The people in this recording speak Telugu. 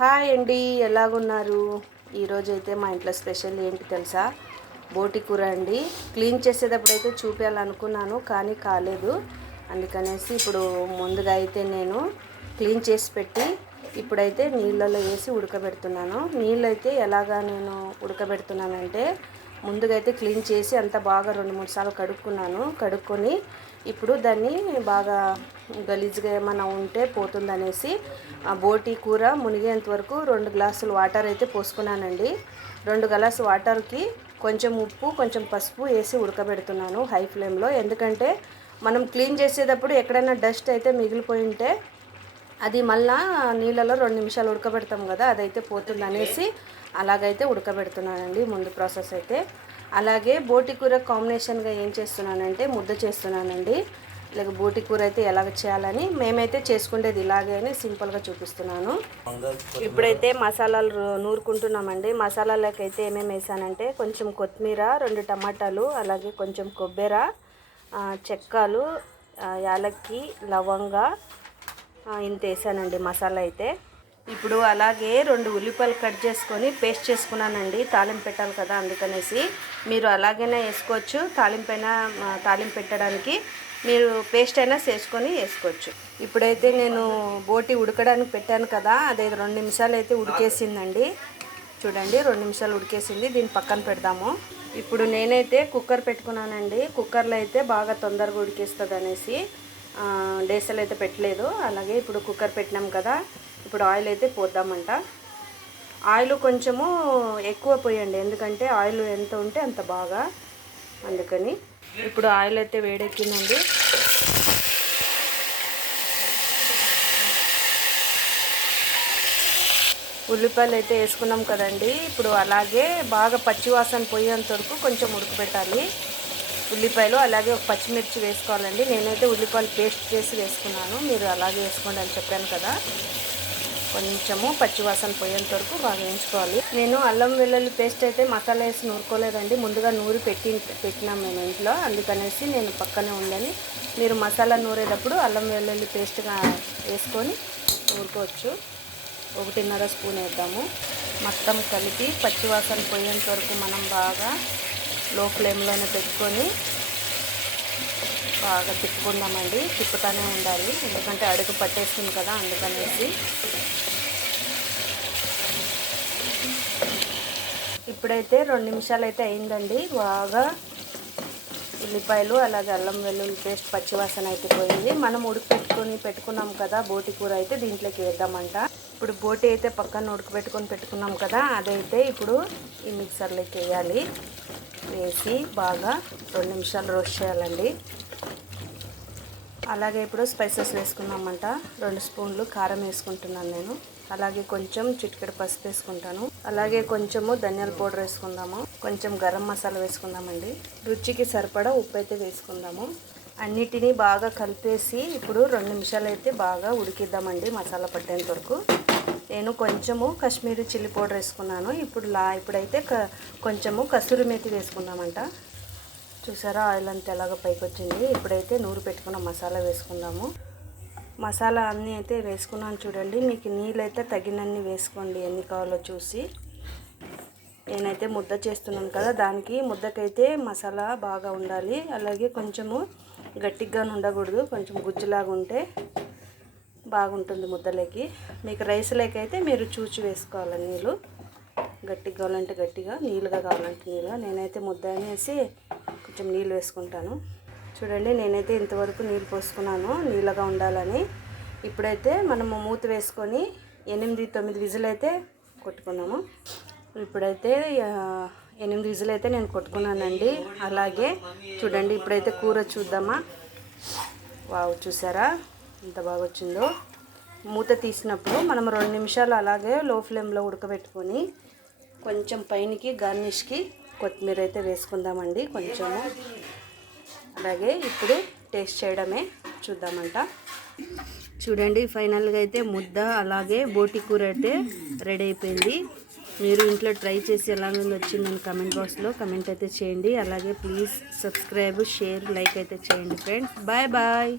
హాయ్ అండి, ఎలాగున్నారు? ఈరోజైతే మా ఇంట్లో స్పెషల్ ఏంటి తెలుసా? బోటి కూర అండి. క్లీన్ చేసేటప్పుడు అయితే చూపించాలనుకున్నాను కానీ కాలేదు. అందుకనేసి ఇప్పుడు ముందుగా అయితే నేను క్లీన్ చేసి పెట్టి ఇప్పుడైతే నీళ్ళలో వేసి ఉడకబెడుతున్నాను. నీళ్ళు అయితే ఎలాగా నేను ఉడకబెడుతున్నానంటే ముందుగా అయితే క్లీన్ చేసి అంత బాగా 2-3 సార్లు కడుక్కొని ఇప్పుడు దాన్ని బాగా గలీజ్గా ఏమైనా ఉంటే పోతుందనేసి ఆ బోటి కూర మునిగేంత వరకు 2 గ్లాసులు వాటర్ అయితే పోసుకున్నానండి. 2 గ్లాసు వాటర్కి కొంచెం ఉప్పు కొంచెం పసుపు వేసి ఉడకబెడుతున్నాను హై ఫ్లేమ్లో. ఎందుకంటే మనం క్లీన్ చేసేటప్పుడు ఎక్కడైనా డస్ట్ అయితే మిగిలిపోయి ఉంటే అది మళ్ళా నీళ్ళలో 2 నిమిషాలు ఉడకబెడతాం కదా, అదైతే పోతుంది అనేసి అలాగైతే ఉడకబెడుతున్నానండి ముందు ప్రాసెస్ అయితే. అలాగే బోటి కూర కాంబినేషన్గా ఏం చేస్తున్నానంటే ముద్ద చేస్తున్నానండి. లేక బోటి కూర అయితే ఎలాగ చేయాలని మేమైతే చేసుకునేది ఇలాగే అని సింపుల్గా చూపిస్తున్నాను. ఇప్పుడైతే మసాలాలు నూరుకుంటున్నామండి. మసాలాలకి అయితే ఏమేమి వేసానంటే కొంచెం కొత్తిమీర, 2 టమాటాలు, అలాగే కొంచెం కొబ్బరి, చెక్కలు, యాలక్కి, లవంగా ఇంత వేసానండి మసాలా అయితే. ఇప్పుడు అలాగే 2 ఉల్లిపాయలు కట్ చేసుకొని పేస్ట్ చేసుకున్నానండి. తాలింపు పెట్టాలి కదా అందుకనేసి. మీరు అలాగైనా వేసుకోవచ్చు, తాలింపు పెట్టడానికి మీరు పేస్ట్ అయినా వేసుకోవచ్చు. ఇప్పుడైతే నేను బోటి ఉడకడానికి పెట్టాను కదా, అదే 2 నిమిషాలు అయితే ఉడికేసిందండి. చూడండి 2 నిమిషాలు ఉడికేసింది. దీన్ని పక్కన పెడదాము. ఇప్పుడు నేనైతే కుక్కర్ పెట్టుకున్నానండి. కుక్కర్లో అయితే బాగా తొందరగా ఉడికేస్తుంది అనేసి డేసలు అయితే పెట్టలేదు. అలాగే ఇప్పుడు కుక్కర్ పెట్టినాం కదా, ఇప్పుడు ఆయిల్ అయితే పోద్దామంట. ఆయిల్ కొంచెము ఎక్కువ పోయండి, ఎందుకంటే ఆయిల్ ఎంత ఉంటే అంత బాగా, అందుకని. ఇప్పుడు ఆయిల్ అయితే వేడెక్కిందండి. ఉల్లిపాయలు అయితే వేసుకున్నాం కదండి. ఇప్పుడు అలాగే బాగా పచ్చివాసన పోయేంత వరకు కొంచెం ఉడకబెట్టాలి ఉల్లిపాయలు. అలాగే ఒక పచ్చిమిర్చి వేసుకోవాలండి. నేనైతే ఉల్లిపాయలు పేస్ట్ చేసి వేసుకున్నాను, మీరు అలాగే వేసుకోండి అని చెప్పాను కదా. కొంచెము పచ్చివాసన పోయేంత వరకు బాగా వేయించుకోవాలి. నేను అల్లం వెల్లుల్లి పేస్ట్ అయితే మసాలా వేసి నూరుకోలేదండి, ముందుగా నూరి పెట్టినాం మేము ఇంట్లో, అందుకనేసి నేను పక్కనే ఉందని. మీరు మసాలా నూరేటప్పుడు అల్లం వెల్లుల్లి పేస్ట్గా వేసుకొని నూరుకోవచ్చు. 1.5 స్పూన్ వేద్దాము. మొత్తం కలిపి పచ్చివాసన పోయేంత వరకు మనం బాగా లో ఫ్లేమ్లోనే పెట్టుకొని బాగా తిప్పుకుందామండి. తిప్పుతూనే ఉండాలి, ఎందుకంటే అడుగు పట్టేస్తుంది కదా అందుకనేసి. ఇప్పుడైతే 2 నిమిషాలు అయితే అయిందండి. బాగా ఉల్లిపాయలు అలాగే అల్లం వెల్లుల్లి పేస్ట్ పచ్చివాసన అయితే పోయింది. మనం పెట్టుకున్నాం కదా బోటి కూర అయితే దీంట్లోకి వేద్దామంట. ఇప్పుడు బోటి అయితే పక్కన పెట్టుకున్నాం కదా, అదైతే ఇప్పుడు ఈ మిక్సర్లోకి వేయాలి. వేసి బాగా 2 నిమిషాలు రోస్ట్ చేయాలండి. అలాగే ఇప్పుడు స్పైసెస్ వేసుకున్నామంట. 2 స్పూన్లు కారం వేసుకుంటున్నాను నేను. అలాగే కొంచెం చిటికెడు పసుపు వేసుకుంటాను. అలాగే కొంచెము ధనియాల పౌడర్ వేసుకుందాము. కొంచెం గరం మసాలా వేసుకుందామండి. రుచికి సరిపడా ఉప్పు అయితే వేసుకుందాము. అన్నిటినీ బాగా కలిపేసి ఇప్పుడు 2 నిమిషాలు అయితే బాగా ఉడికిద్దామండి మసాలా పట్టేంత వరకు. నేను కొంచెము కాశ్మీరీ చిల్లీ పౌడర్ వేసుకున్నాను. ఇప్పుడైతే కొంచెము కసూరి మేతి వేసుకుందామంట. చూసారా ఆయిల్ అంతా ఎలాగ పైకి వచ్చింది. ఇప్పుడైతే నూరు పెట్టుకున్న మసాలా వేసుకుందాము. మసాలా అన్నీ అయితే వేసుకున్నాను చూడండి. మీకు నీళ్ళు అయితే తగినన్ని వేసుకోండి, ఎన్ని కావాలో చూసి. నేనైతే ముద్ద చేస్తున్నాను కదా, దానికి ముద్దకైతే మసాలా బాగా ఉండాలి. అలాగే కొంచెము గట్టిగా ఉండకూడదు, కొంచెం గుజ్జులాగా ఉంటే బాగుంటుంది ముద్దలోకి. మీకు రైస్ లేకైతే మీరు చూచి వేసుకోవాలి నీళ్ళు. గట్టిగా కావాలంటే గట్టిగా, నీళ్ళుగా కావాలంటే నీళ్ళుగా. నేనైతే ముద్ద అనేసి కొంచెం నీళ్ళు వేసుకుంటాను. చూడండి నేనైతే ఇంతవరకు నీళ్ళు పోసుకున్నాను నీళ్ళగా ఉండాలని. ఇప్పుడైతే మనము మూత వేసుకొని 8-9 విజిల్ అయితే కొట్టుకున్నాము. ఇప్పుడైతే 8 విజిల్ అయితే నేను కొట్టుకున్నానండి. అలాగే చూడండి ఇప్పుడైతే కూర చూద్దామా. వావ్, చూసారా ఎంత బాగా వచ్చిందో. మూత తీసినప్పుడు మనం 2 నిమిషాలు అలాగే లో ఫ్లేమ్లో ఉడకబెట్టుకొని కొంచెం పైనకి గార్నిష్కి కొత్తిమీర అయితే వేసుకుందామండి కొంచెము. అలాగే ఇప్పుడు టేస్ట్ చేయడమే చూద్దామంట. చూడండి ఫైనల్గా అయితే ముద్ద అలాగే బోటి కూర అయితే రెడీ అయిపోయింది. మీరు ఇంట్లో ట్రై చేసి ఎలాగ వచ్చిందని కమెంట్ బాక్స్లో కమెంట్ అయితే చేయండి. అలాగే ప్లీజ్ సబ్స్క్రైబ్, షేర్, లైక్ అయితే చేయండి ఫ్రెండ్స్. Bye bye.